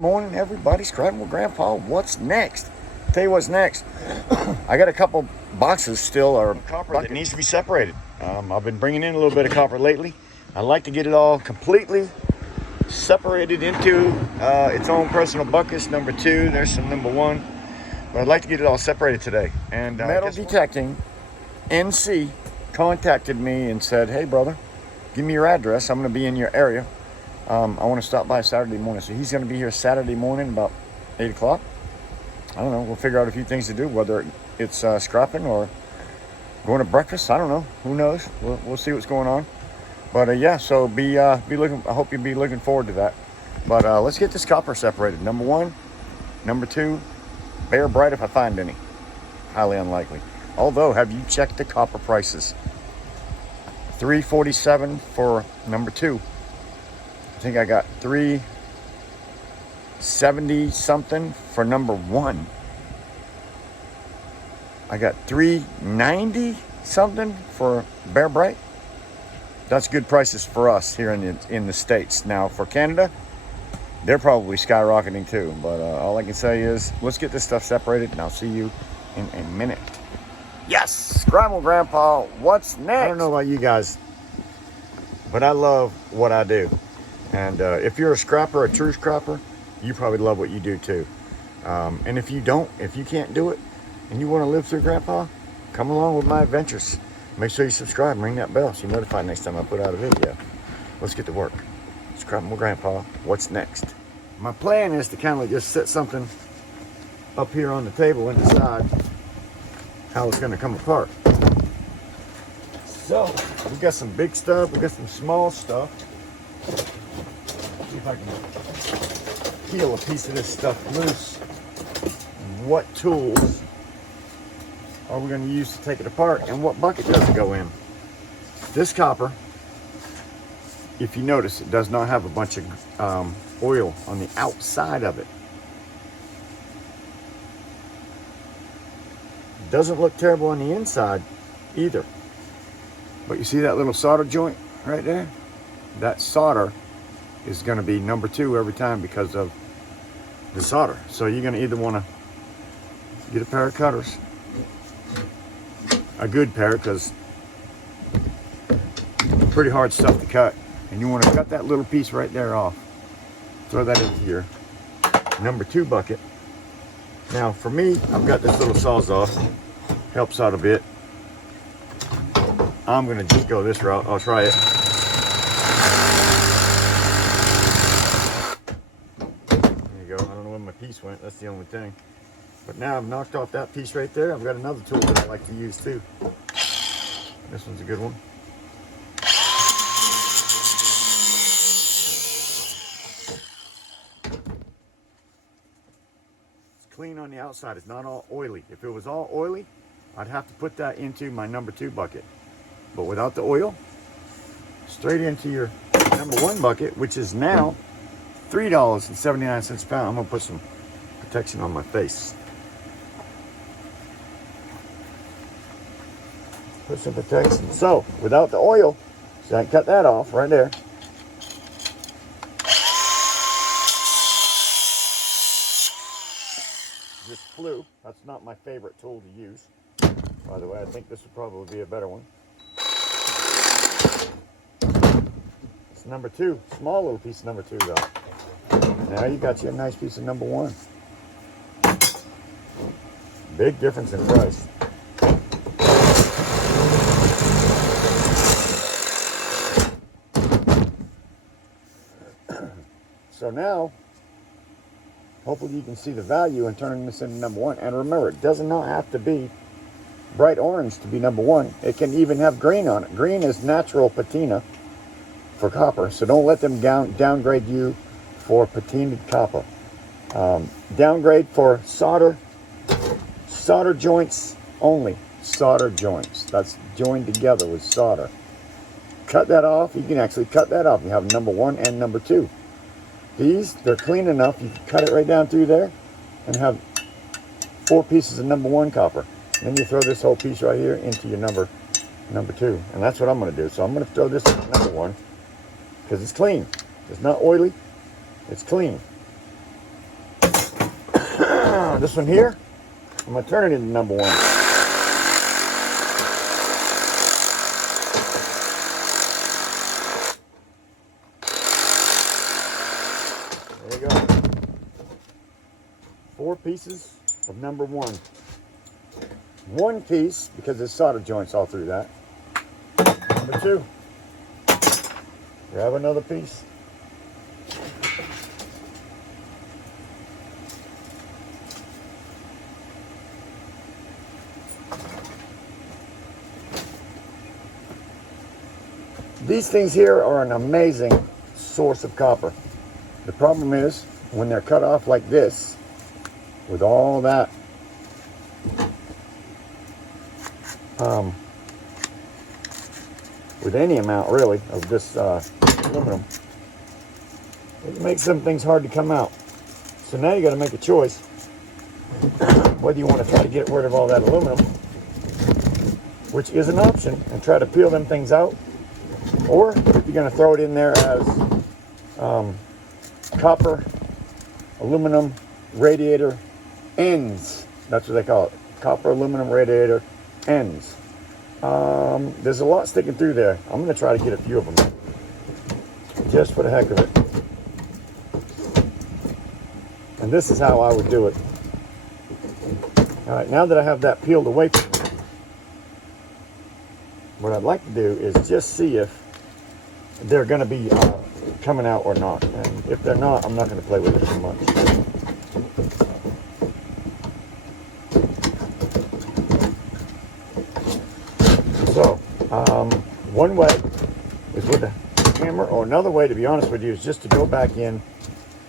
Morning, everybody. Scribing with Grandpa. What's next? Tell you what's next. I got a couple boxes still, or copper that needs to be separated. I've been bringing in a little bit of copper lately. I like to get it all completely separated into its own personal buckets. Number 2, there's some number 1, but I'd like to get it all separated today. And Metal Detecting NC contacted me and said, "Hey, brother, give me your address. I'm going to be in your area. I want to stop by Saturday morning." So he's going to be here Saturday morning about 8 o'clock. I don't know. We'll figure out a few things to do, whether it's scrapping or going to breakfast. I don't know. Who knows? We'll see what's going on. But yeah, so be looking. I hope you'll be looking forward to that. But let's get this copper separated. Number 1, number 2, bare bright if I find any. Highly unlikely. Although, have you checked the copper prices? $3.47 for number 2. I think I got $3.70 something for number 1. I got $3.90 something for bare bright. That's good prices for us here in the States. Now for Canada, they're probably skyrocketing too. But all I can say is, let's get this stuff separated, and I'll see you in a minute. Yes, Scramble Grandpa. What's next? I don't know about you guys, but I love what I do. And if you're a scrapper, a true scrapper, you probably love what you do too. And if you can't do it, and you want to live through Grandpa, come along with my adventures. Make sure you subscribe and ring that bell so you're notified next time I put out a video. Let's get to work. Scrapping with Grandpa. What's next? My plan is to kind of just set something up here on the table and decide how it's going to come apart. So, we got some big stuff, we got some small stuff. See if I can peel a piece of this stuff loose. What tools are we going to use to take it apart, and what bucket does it go in? This copper, if you notice, it does not have a bunch of oil on the outside of it. It doesn't look terrible on the inside either. But you see that little solder joint right there? That solder is going to be number 2 every time because of the solder. So you're going to either want to get a pair of cutters, a good pair, because pretty hard stuff to cut, and you want to cut that little piece right there off. Throw that into your number 2 bucket. Now for me, I've got this little Sawzall, helps out a bit. I'm going to just go this route. I'll try it. Piece went, that's the only thing. But now I've knocked off that piece right there. I've got another tool that I like to use too. This one's a good one. It's clean on the outside. It's not all oily. If it was all oily, I'd have to put that into my number 2 bucket. But without the oil, straight into your number 1 bucket, which is now $3.79 a pound. I'm gonna put some protection on my face. Put some protection. So, without the oil, so I can cut that off right there. This flue, that's not my favorite tool to use. By the way, I think this would probably be a better one. It's number 2, small little piece of number 2 though. Now you got you a nice piece of number 1. Big difference in price. So now, hopefully you can see the value in turning this into number 1. And remember, it does not have to be bright orange to be number 1. It can even have green on it. Green is natural patina for copper, so don't let them downgrade you for patinaed copper. Downgrade for solder joints only. Solder joints. That's joined together with solder. Cut that off. You can actually cut that off. You have number 1 and number 2. These, they're clean enough. You can cut it right down through there and have 4 pieces of number 1 copper. And then you throw this whole piece right here into your number 2. And that's what I'm going to do. So I'm going to throw this into number 1 because it's clean. It's not oily. It's clean. This one here, I'm going to turn it into number 1. There you go. 4 pieces of number 1. 1 piece, because there's solder joints all through that. Number 2. Grab another piece. These things here are an amazing source of copper. The problem is, when they're cut off like this, with all that with any amount really of this aluminum, it makes some things hard to come out. So now you got to make a choice whether you want to try to get rid of all that aluminum, which is an option, and try to peel them things out, or if you're going to throw it in there as copper aluminum radiator ends. That's what they call it. Copper aluminum radiator ends. There's a lot sticking through there. I'm going to try to get a few of them, just for the heck of it. And this is how I would do it. All right, now that I have that peeled away from me, what I'd like to do is just see if they're going to be coming out or not. And if they're not, I'm not going to play with it too much. So, one way is with the hammer, or another way, to be honest with you, is just to go back in,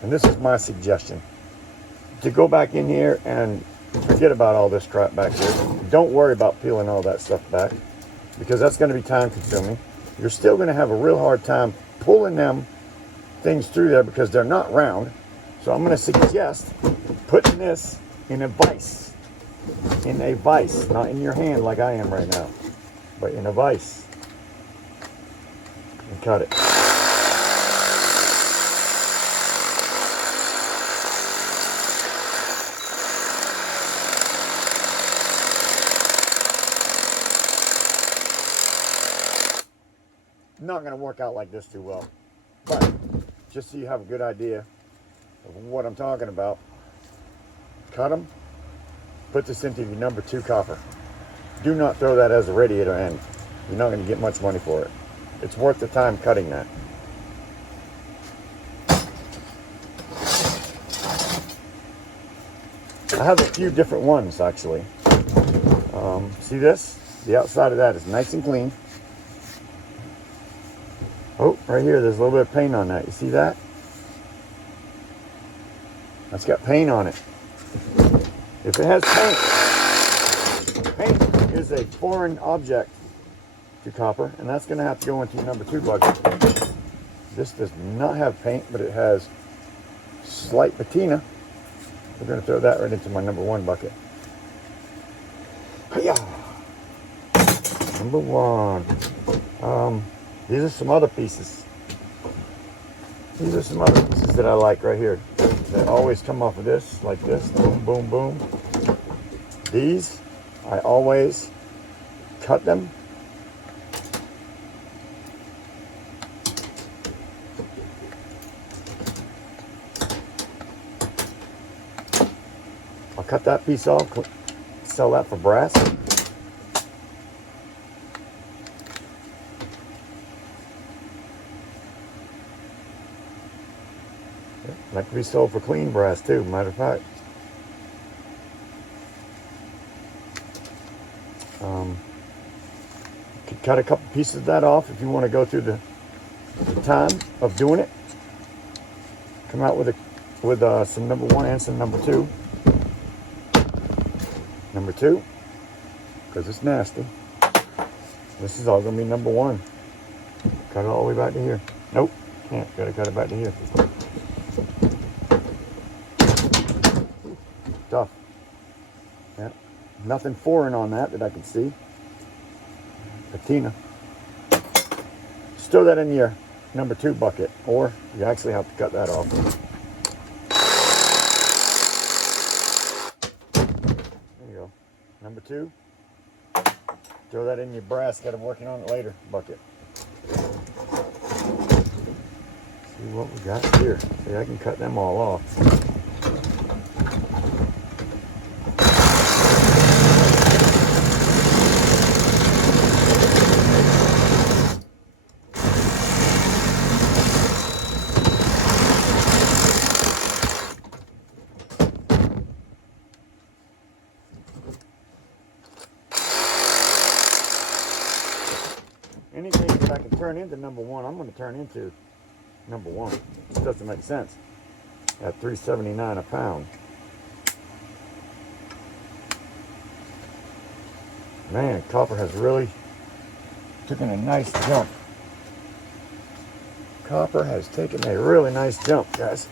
and this is my suggestion, to go back in here and forget about all this crap back here. Don't worry about peeling all that stuff back, because that's going to be time consuming. You're still going to have a real hard time pulling them things through there because they're not round. So I'm going to suggest putting this in a vise. In a vise, not in your hand like I am right now, but in a vise. And cut it. Not going to work out like this too well, but just so you have a good idea of what I'm talking about, cut them, put this into your number 2 copper. Do not throw that as a radiator end. You're not going to get much money for it. It's worth the time cutting that. I have a few different ones actually. See this? The outside of that is nice and clean. Oh, right here, there's a little bit of paint on that. You see that? That's got paint on it. If it has paint, paint is a foreign object to copper, and that's going to have to go into your number 2 bucket. This does not have paint, but it has slight patina. We're going to throw that right into my number 1 bucket. Hiya! Number 1. These are some other pieces. These are some other pieces that I like right here. They always come off of this, like this. Boom, boom, boom. These, I always cut them. I'll cut that piece off, sell that for brass. That could be sold for clean brass too, matter of fact. You could cut a couple pieces of that off if you want to go through the time of doing it. Come out with some number 1 and some number 2. Number 2, because it's nasty. This is all going to be number 1. Cut it all the way back to here. Nope, can't. Got to cut it back to here. Tough. Yeah. Nothing foreign on that I can see. Patina. Throw that in your number 2 bucket, or you actually have to cut that off. Number 2. Throw that in your brass. Got them working on it later bucket. See what we got here. See, I can cut them all off. Anything that I can turn into number 1, I'm going to turn into number 1. It doesn't make sense at $3.79 a pound. Man, copper has really taken a nice jump. Copper has taken a really nice jump, guys.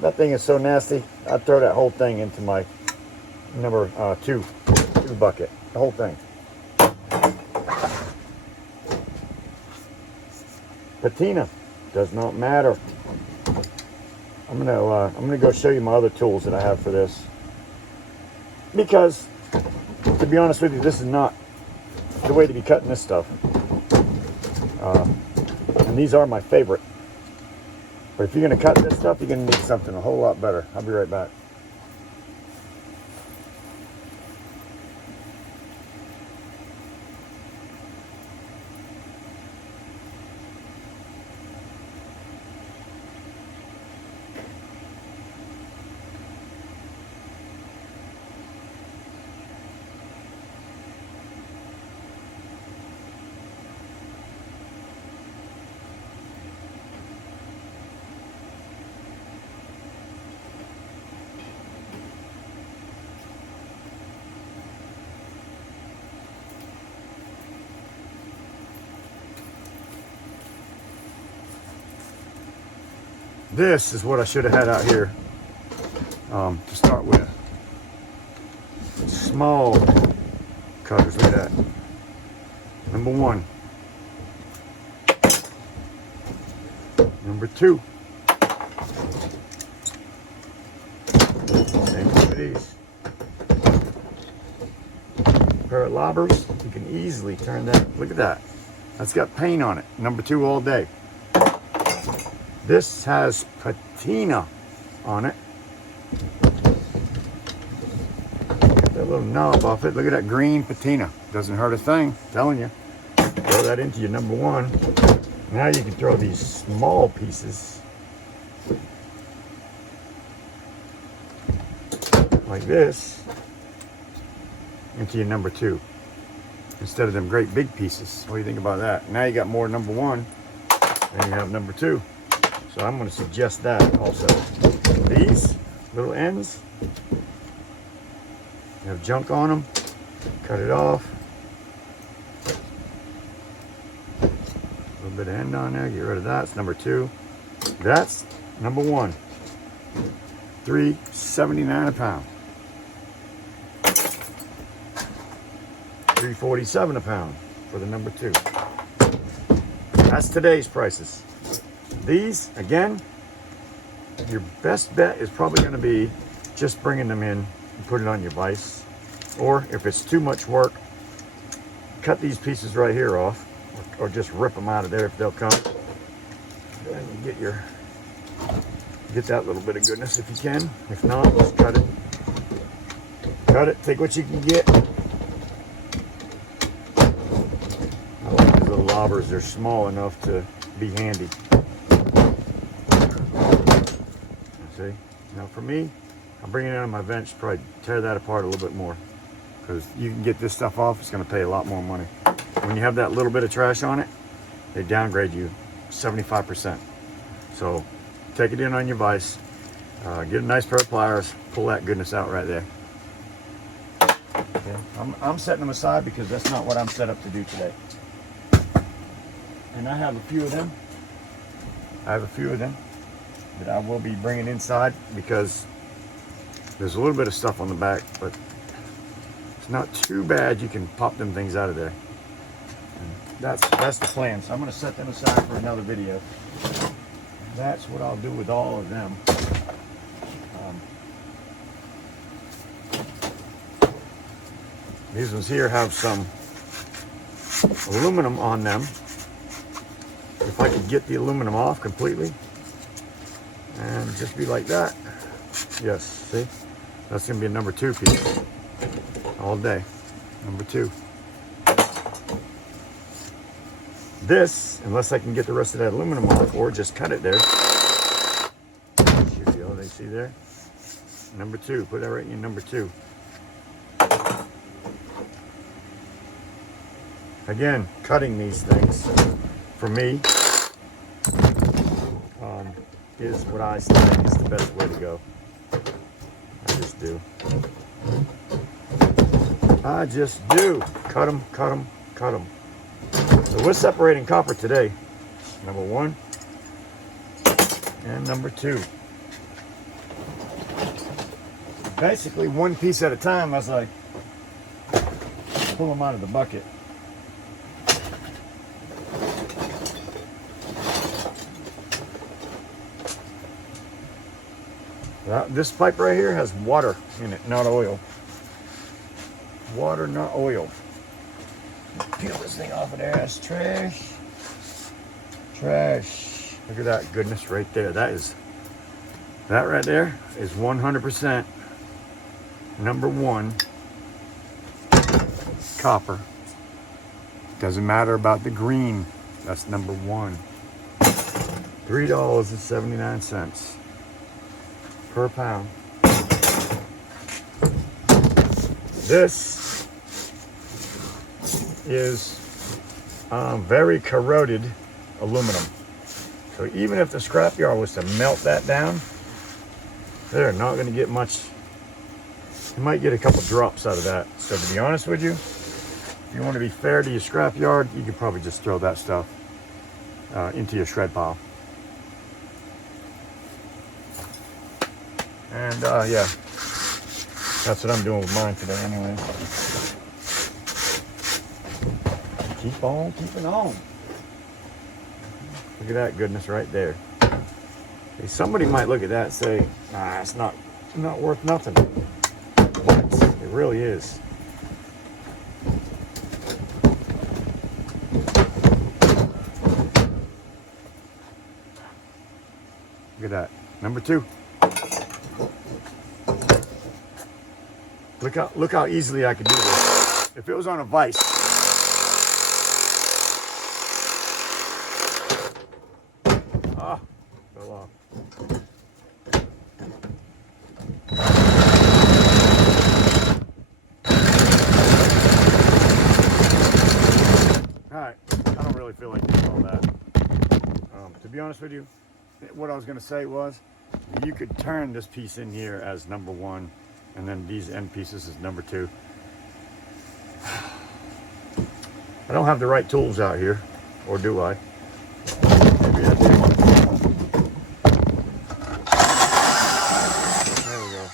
That thing is so nasty, I'd throw that whole thing into my number 2 bucket. The whole thing. Patina does not matter. I'm gonna go show you my other tools that I have for this, because to be honest with you, this is not the way to be cutting this stuff. And these are my favorite. But if you're going to cut this stuff, you're going to need something a whole lot better. I'll be right back. This is what I should have had out here to start with. Small cutters, look at that. Number 1. Number 2. Same with these. A pair of lobbers, you can easily turn that. Look at that. That's got paint on it. Number 2 all day. This has patina on it. Get that little knob off it. Look at that green patina. Doesn't hurt a thing, I'm telling you. Throw that into your number 1. Now you can throw these small pieces like this into your number 2 instead of them great big pieces. What do you think about that? Now you got more number 1 than you have number 2. So I'm going to suggest that also. These little ends have junk on them. Cut it off. A little bit of end on there. Get rid of that. It's number 2. That's number 1. $3.79 a pound. $3.47 a pound for the number 2. That's today's prices. These, again, your best bet is probably going to be just bringing them in and put it on your vise. Or if it's too much work, cut these pieces right here off, or just rip them out of there if they'll come. Then you get that little bit of goodness if you can. If not, just cut it. Cut it, take what you can get. I like these little lobbers, they're small enough to be handy. See? Now for me, I'm bringing it on my bench, probably tear that apart a little bit more, because you can get this stuff off, it's going to pay a lot more money. When you have that little bit of trash on it, they downgrade you 75%. So take it in on your vise, get a nice pair of pliers, pull that goodness out right there. Okay. I'm setting them aside because that's not what I'm set up to do today. And I have a few of them. That I will be bringing inside, because there's a little bit of stuff on the back, but it's not too bad. You can pop them things out of there. And that's the plan. So I'm going to set them aside for another video. that's what I'll do with all of them. These ones here have some aluminum on them. If I could get the aluminum off completely and just be like that. Yes, see? That's gonna be a number 2 piece all day. Number 2. This, unless I can get the rest of that aluminum off or just cut it there. Shoot, they see there? Number 2, put that right in number 2. Again, cutting these things for me is what I think is the best way to go. I just do. I just do. Cut them, cut them, cut them. So we're separating copper today. Number 1 and number 2. Basically 1 piece at a time as I pull them out of the bucket. This pipe right here has water in it, not oil. Water, not oil. Peel this thing off of there. That's trash. Trash. Look at that goodness right there. That right there is 100% number 1 copper. Doesn't matter about the green. That's number 1. $3.79 per pound. This is very corroded aluminum. So even if the scrapyard was to melt that down, they're not going to get much. You might get a couple drops out of that. So to be honest with you, if you want to be fair to your scrapyard, you could probably just throw that stuff into your shred pile. And yeah, that's what I'm doing with mine today anyway. Keep on keeping on. Look at that goodness right there. Okay, somebody might look at that and say, nah, it's not worth nothing. But it really is. Look at that. Number 2. Look how easily I could do this. If it was on a vise. Ah, fell off. Alright, I don't really feel like doing all that. To be honest with you, what I was going to say was, you could turn this piece in here as number 1. And then these end pieces is number 2. I don't have the right tools out here, or do I? Maybe I do. There we go.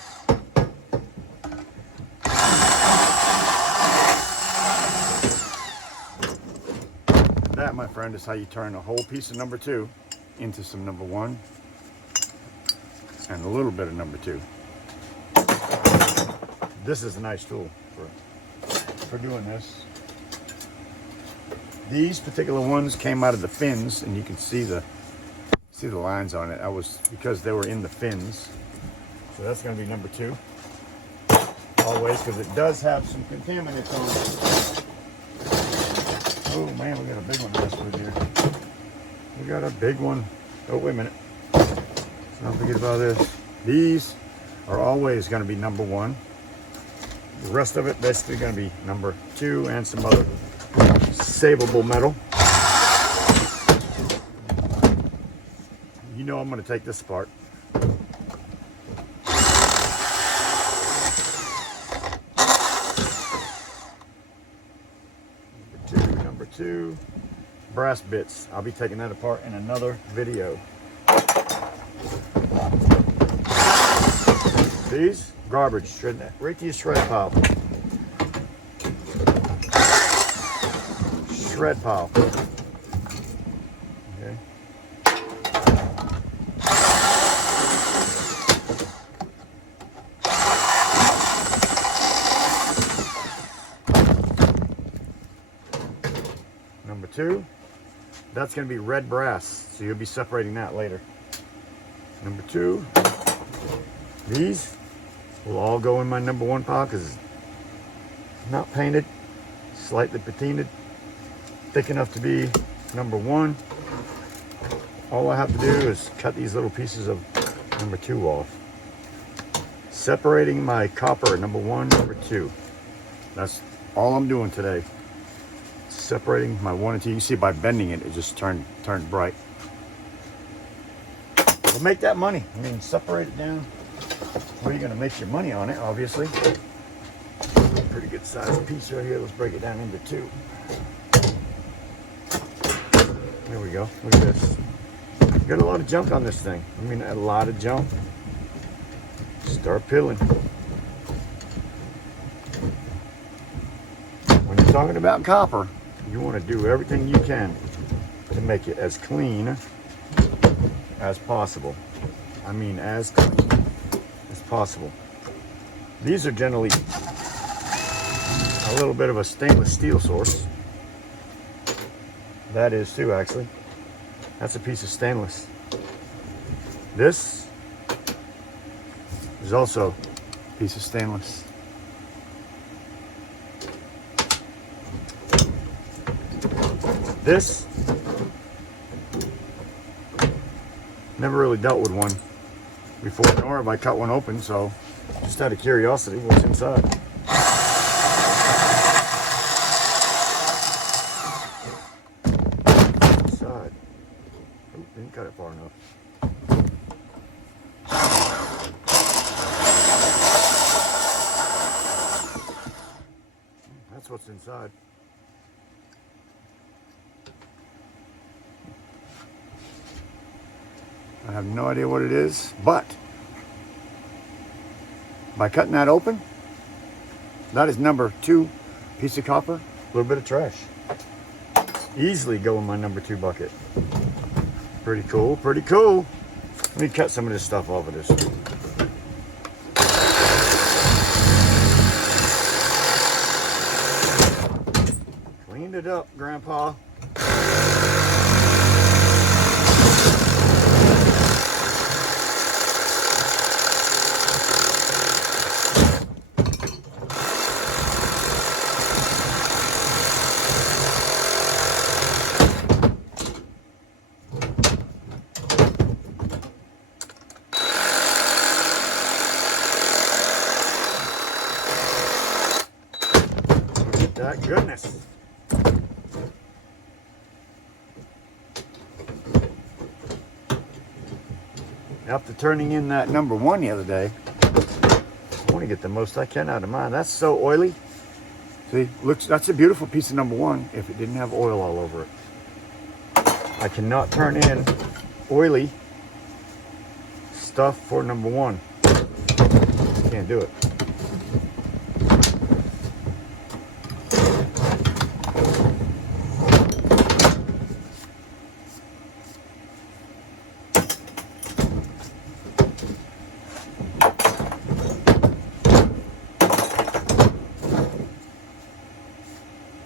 That, my friend, is how you turn a whole piece of number 2 into some number 1 and a little bit of number 2. This is a nice tool for doing this. These particular ones came out of the fins, and you can see the lines on it. That was because they were in the fins. So that's going to be number 2. Always, because it does have some contaminants on it. Oh man, we got a big one this wood here. We got a big one. Oh, wait a minute. Let's not forget about this. These are always going to be number 1. The rest of it basically going to be number 2 and some other savable metal. You know I'm going to take this apart. Number two, brass bits. I'll be taking that apart in another video. These, garbage, shred that right to your shred pile. Shred pile. Okay. Number 2, that's going to be red brass, so you'll be separating that later. Number 2, these will all go in my number 1 pile because it's not painted, slightly patinaed, thick enough to be number 1. All I have to do is cut these little pieces of number 2 off. Separating my copper, number 1, number 2. That's all I'm doing today. Separating my 1 and 2. You see by bending it, it just turned bright. We'll make that money. I mean, separate it down where you're gonna make your money on it, obviously. Pretty good sized piece right here. Let's break it down into 2. There we go. Look at this. Got a lot of junk on this thing. I mean, a lot of junk. Start peeling. When you're talking about copper, you want to do everything you can to make it as clean as possible. I mean, as clean as possible. These are generally a little bit of a stainless steel source. That is too, actually. That's a piece of stainless. This is also a piece of stainless. This, never really dealt with one before, nor have I cut one open, so just out of curiosity, what's inside? Inside. Oh, didn't cut it far enough. That's what's inside. I have no idea what it is, but by cutting that open, that is number 2 piece of copper, a little bit of trash. Easily go in my number 2 bucket. Pretty cool, pretty cool. Let me cut some of this stuff off of this. Cleaned it up, Grandpa. That goodness. After turning in that number 1 the other day, I want to get the most I can out of mine. That's so oily. See, looks, that's a beautiful piece of number 1 if it didn't have oil all over it. I cannot turn in oily stuff for number 1. Can't do it.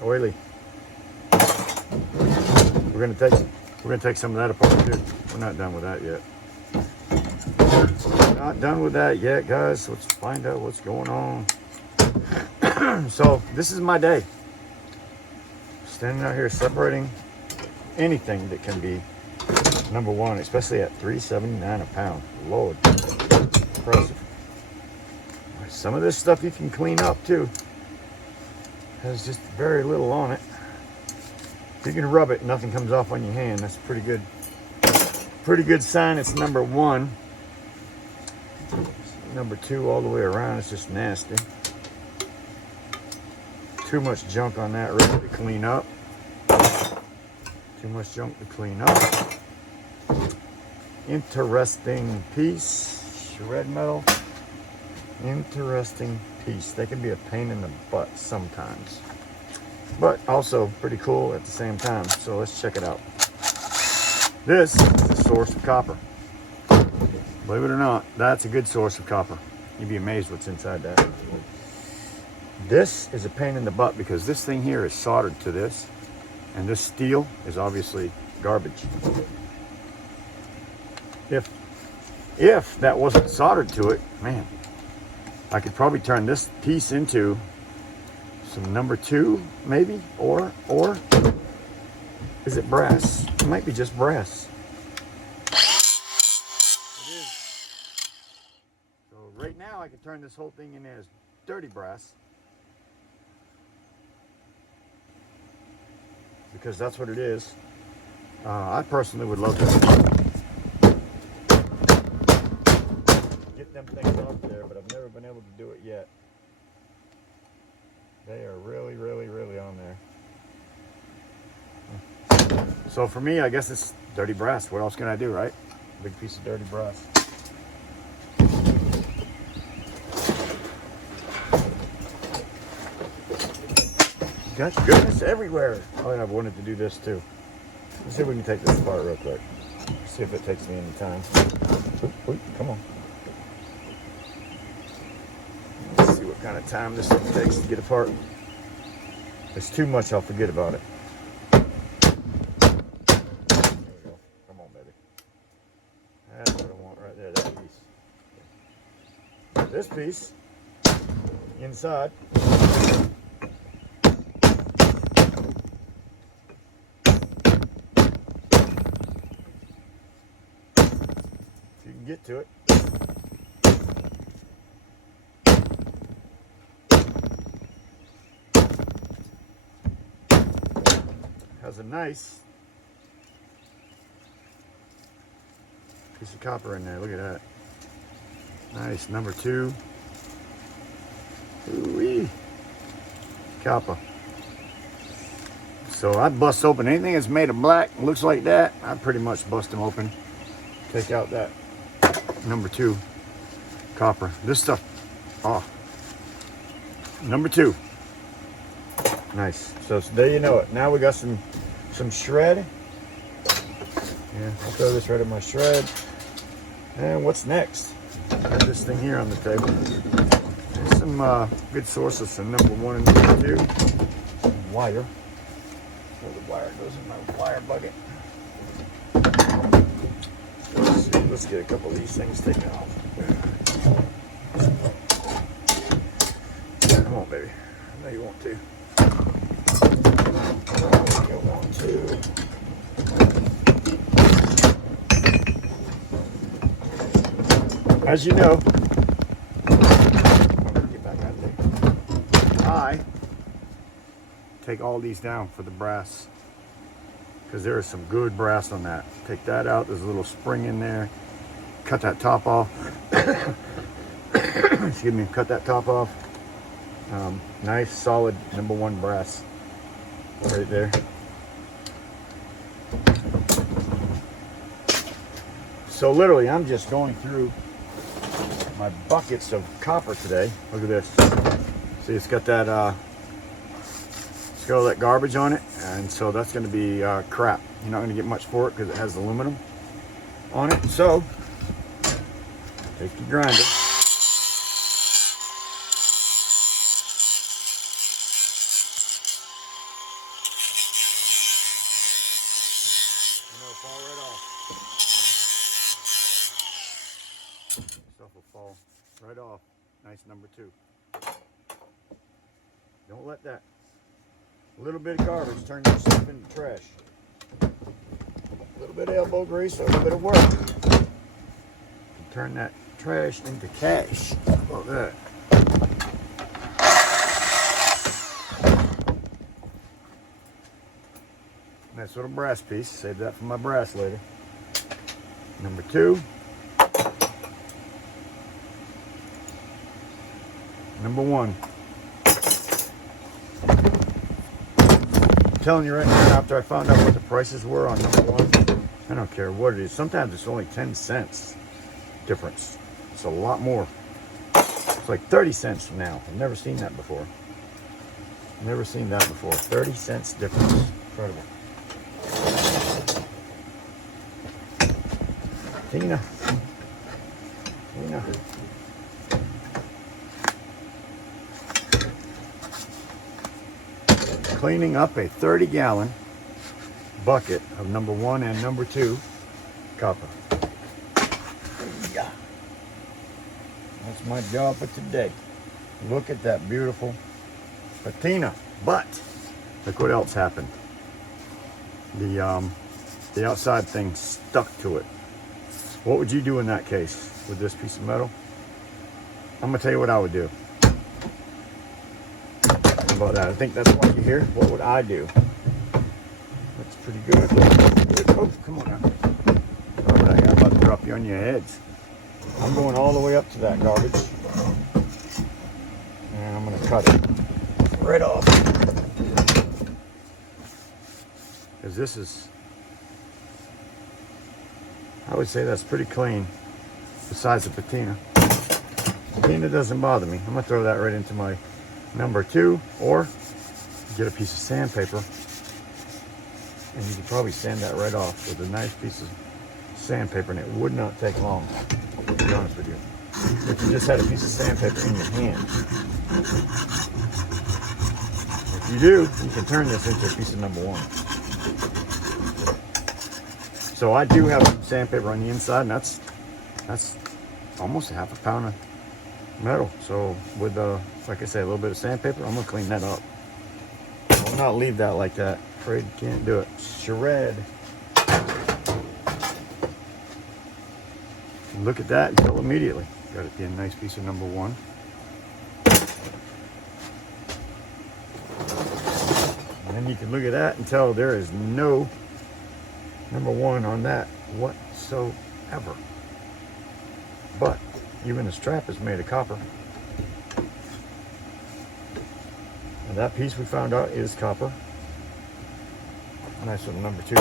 Oily. We're gonna take some of that apart too. We're not done with that yet. Not done with that yet, guys. Let's find out what's going on. So this is my day. Standing out here separating anything that can be number 1, especially at $3.79 a pound. Lord, impressive. Some of this stuff you can clean up too. Has just very little on it. If you can rub it, nothing comes off on your hand. That's pretty good. Pretty good sign. It's number 1. Number 2 all the way around. It's just nasty. Too much junk on that ready to clean up. Too much junk to clean up. Interesting piece. Shred metal. Interesting piece. They can be a pain in the butt sometimes, but also pretty cool at the same time. So let's check it out. This is a source of copper. Believe it or not, that's a good source of copper. You'd be amazed what's inside that. This is a pain in the butt because this thing here is soldered to this. And this steel is obviously garbage. If that wasn't soldered to it, man, I could probably turn this piece into some number 2, maybe, or is it brass? It might be just brass. It is. So right now I could turn this whole thing into as dirty brass, because that's what it is. I personally would love to get them things out there, but I've never been able to do it yet. They are really, really, really on there. So for me, I guess it's dirty brass. What else can I do, right? Big piece of dirty brass. Got goodness everywhere. Oh, and I've wanted to do this too. Let's see if we can take this apart real quick. See if it takes me any time. Oop, come on. Let's see what kind of time this thing takes to get apart. If it's too much, I'll forget about it. There we go. Come on, baby. That's what I want right there, that piece. This piece, inside, get to it. Has a nice piece of copper in there. Look at that. Nice number 2. Ooh-wee. Copper. So I bust open anything that's made of black and looks like that. I pretty much bust them open. Take out that number 2 copper. This stuff, number 2. Nice. So there you know it. Now we got some shred. Yeah, I'll throw this right in my shred. And what's next? Got this thing here on the table. There's some good sources, some number 1 and number 2. Wire. So the wire goes in my wire bucket. Let's get a couple of these things taken off. Come on, baby. I know you want to. You want to. As you know, get back out there. I take all these down for the brass, because there is some good brass on that. Take that out. There's a little spring in there. Cut that top off. Excuse me. Cut that top off. Nice, solid number 1 brass right there. So literally, I'm just going through my buckets of copper today. Look at this. See, it's got that. It's got all that garbage on it, and so that's going to be crap. You're not going to get much for it because it has aluminum on it. So take your grinder. And it'll fall right off. Stuff will fall right off. Nice number 2. Don't let that little bit of garbage turn yourself into trash. A little bit of elbow grease, a little bit of work. Turn that trash into cash. How about that? Nice little brass piece. Save that for my brass later. Number 2. Number 1. I'm telling you right now, after I found out what the prices were on number 1, I don't care what it is. Sometimes it's only 10 cents difference. It's a lot more. It's like 30 cents now. I've never seen that before. Never seen that before. 30 cents difference. Incredible. Tina. Cleaning up a 30-gallon bucket of number 1 and number 2 copper. Yeah. That's my job for today. Look at that beautiful patina. But look what else happened. The outside thing stuck to it. What would you do in that case with this piece of metal? I'm gonna tell you what I would do. How about that? I think that's why you're here. What would I do? That's pretty good. Oh, come on now. All right, I'm about to drop you on your heads. I'm going all the way up to that garbage. And I'm gonna cut it right off. Because this is, I would say that's pretty clean, besides the patina. Patina doesn't bother me. I'm gonna throw that right into my number 2, or get a piece of sandpaper, and you could probably sand that right off with a nice piece of sandpaper, and it would not take long, to be honest with you. If you just had a piece of sandpaper in your hand. If you do, you can turn this into a piece of number 1. So I do have sandpaper on the inside, and that's almost a half a pound of metal. So with like I say, a little bit of sandpaper, I'm gonna clean that up. I'll not leave that like that. Afraid you can't do it. Shred. Look at that, you go immediately. Got it be a nice piece of number 1. And then you can look at that and tell there is no number 1 on that whatsoever. But even the strap is made of copper. And that piece we found out is copper. Nice little number 2. I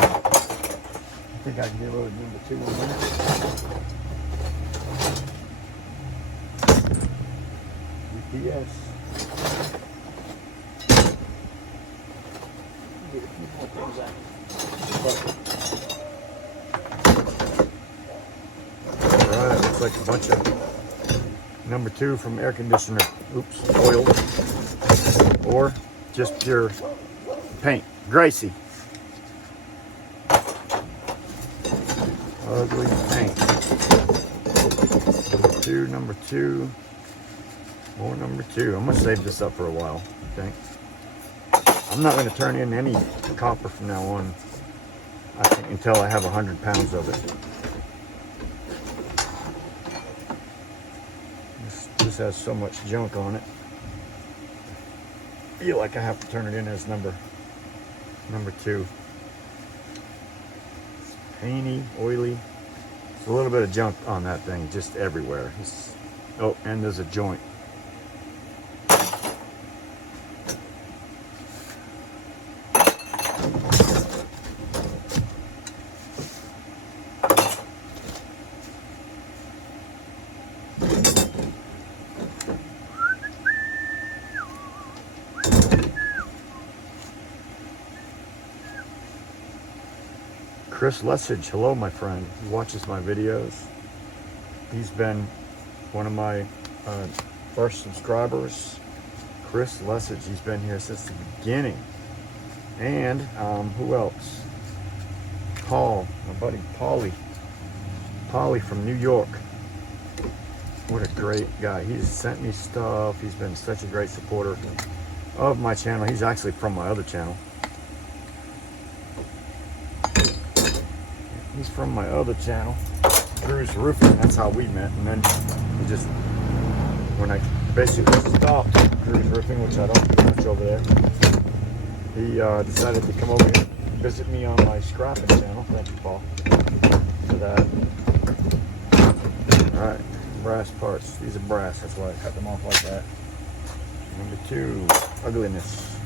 think I can get a little number 2 on there. UPS. Get a few more things out. Alright, looks like a bunch of number 2 from air conditioner. Oops, oil. Or just pure paint. Gracie. Ugly paint. Number two. More number 2. I'm gonna save this up for a while, okay? I'm not gonna turn in any copper from now on, I think, until I have 100 pounds of it. This has so much junk on it. I feel like I have to turn it in as number 2. It's painty, oily. There's a little bit of junk on that thing, just everywhere. Oh, and there's a joint. Chris Lessage, hello my friend. He watches my videos. He's been one of my first subscribers. Chris Lessage, he's been here since the beginning. And who else? Paul, my buddy Polly from New York. What a great guy. He's sent me stuff. He's been such a great supporter of my channel. He's actually from my other channel. He's from my other channel, Drew's Roofing. That's how we met. And then we just, when I basically stopped Drew's Roofing, which I don't do much over there, he decided to come over here and visit me on my scrapping channel. Thank you, Paul, for that. All right, brass parts. These are brass. That's why I cut them off like that. Number 2, ugliness.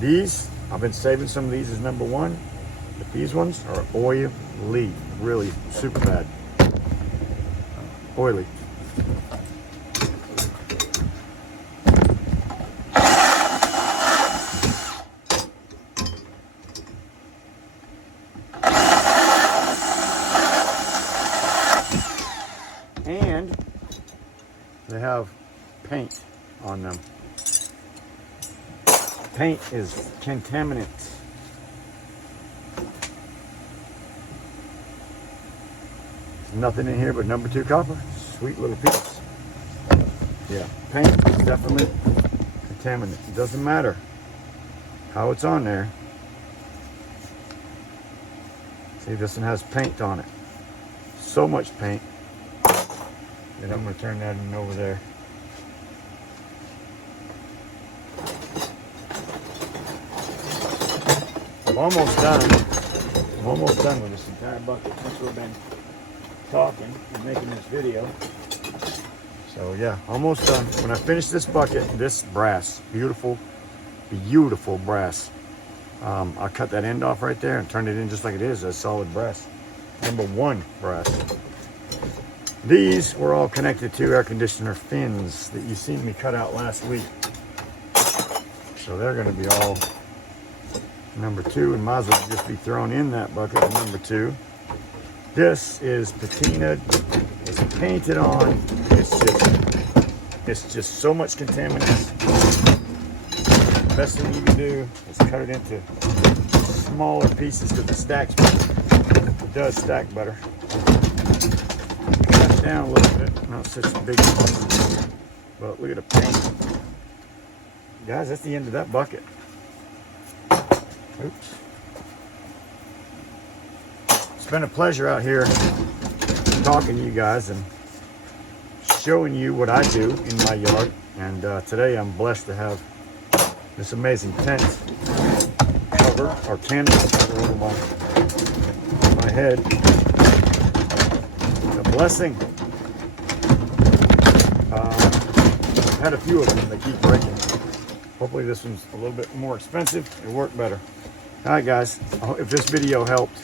These, I've been saving some of these as number 1. But these ones are oily, really super bad. Oily. And they have paint on them. Paint is contaminant. Nothing in here but number 2 copper. Sweet little piece. Yeah, paint is definitely contaminant. It doesn't matter how it's on there. See, this one has paint on it. So much paint. And I'm going to turn that in over there. I'm almost done. I'm almost done with this entire bucket since we've been talking and making this video. So yeah, almost done. When I finish this bucket, this brass, beautiful, beautiful brass. I'll cut that end off right there and turn it in just like it is, as solid brass. Number 1 brass. These were all connected to air conditioner fins that you seen me cut out last week. So they're going to be all number 2, and might as well just be thrown in that bucket of number 2. This is patinaed, it's painted on, it's just so much contaminants. The best thing you can do is cut it into smaller pieces because it stacks better. It does stack better. Cut it down a little bit, not such a big piece. But look at the paint. Guys, that's the end of that bucket. Oops. It's been a pleasure out here talking to you guys and showing you what I do in my yard. And today I'm blessed to have this amazing tent cover or canvas cover over my head. It's a blessing. I've had a few of them. They keep breaking. Hopefully this one's a little bit more expensive. It'll work better. All right, guys. If this video helped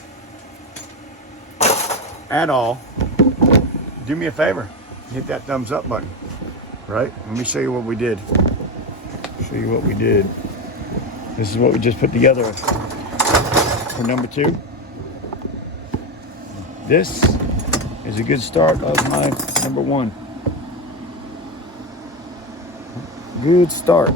at all, do me a favor. Hit that thumbs up button. Right? Let me show you what we did. Show you what we did. This is what we just put together for number 2. This is a good start of my number 1. Good start.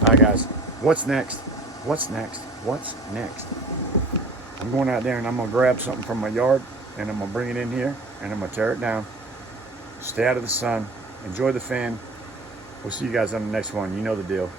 All right, guys. What's next? What's next? What's next? I'm going out there and I'm going to grab something from my yard and I'm going to bring it in here and I'm going to tear it down. Stay out of the sun. Enjoy the fan. We'll see you guys on the next one. You know the deal.